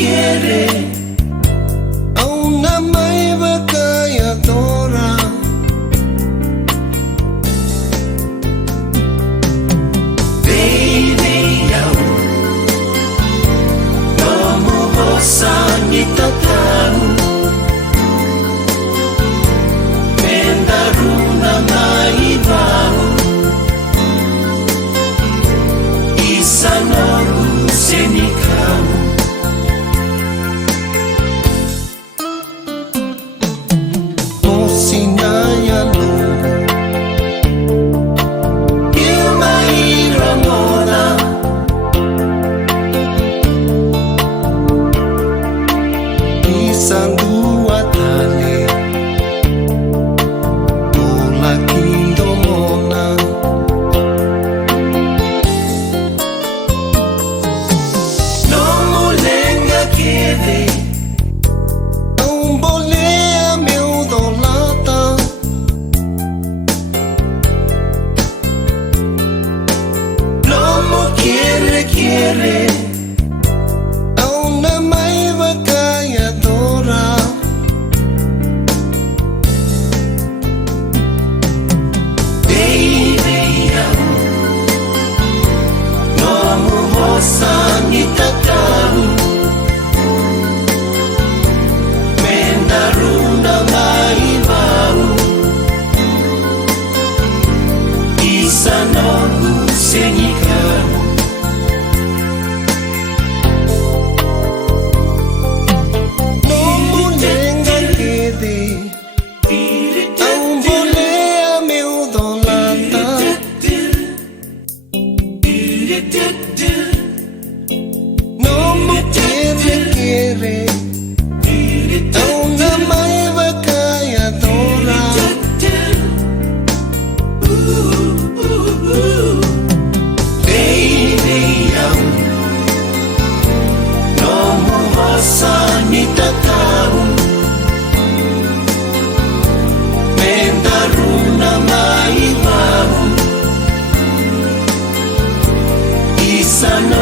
quiere a una maiva calladora. Baby, no mo bosan itatau, mendaruna maibau, isanogu senikamu. Isang dua tali Tulaking domona No mulenga quiere Ang bolea meu dolata No mo quiere a una maiva calladora. Baby, no mo bosan itatau, mendaruna maibau, isanogu senikamu. No mulenga quede ang bolea meu dolata. No mo quiere a una maiva calladora. Baby, no mo bosan itatau, mendaruna maibau, isanogu